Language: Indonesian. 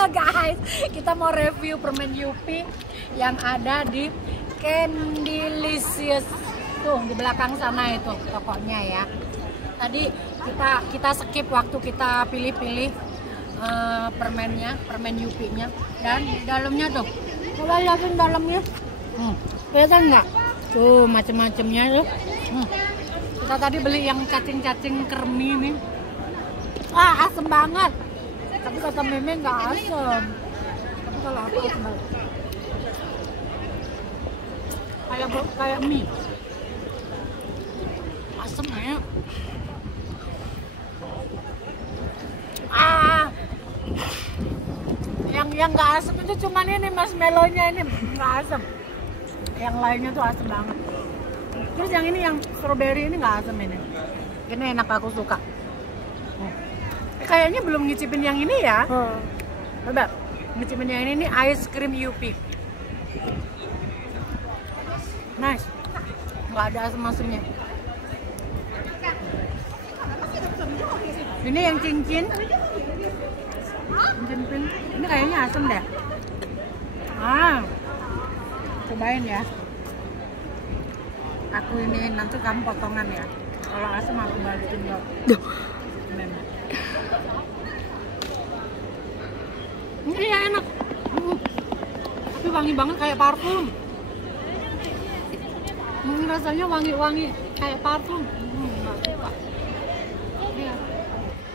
Halo guys, kita mau review permen Yupi yang ada di Candylicious. Tuh di belakang sana itu tokonya ya. Tadi kita skip waktu kita pilih-pilih permennya, permen Yupinya, dan di dalamnya tuh. Coba lihatin dalamnya. Kelihatan nggak? Tuh macem-macemnya tuh. Kita tadi beli yang cacing-cacing kermi nih. Wah, asem banget. Tapi kata Meme nggak asem. Tapi kalau aku asem banget. Kayak mie. Asem ya. Yang nggak asem itu cuman ini marshmallow-nya ini nggak asem. Yang lainnya tuh asem banget. Terus yang ini yang strawberry ini nggak asem ini. Ini enak, aku suka. Kayaknya belum ngicipin yang ini ya. Coba ngicipin yang ini ice cream Yupi. Nice. Nggak ada asem-asemnya. Ini yang cincin. Cincin. Ini kayaknya asem deh. Cobain ya. Aku ini nanti kamu potongan ya. Kalau asem aku balikin lo. Ini ya enak. Tapi wangi banget kayak parfum. Rasanya wangi-wangi kayak parfum.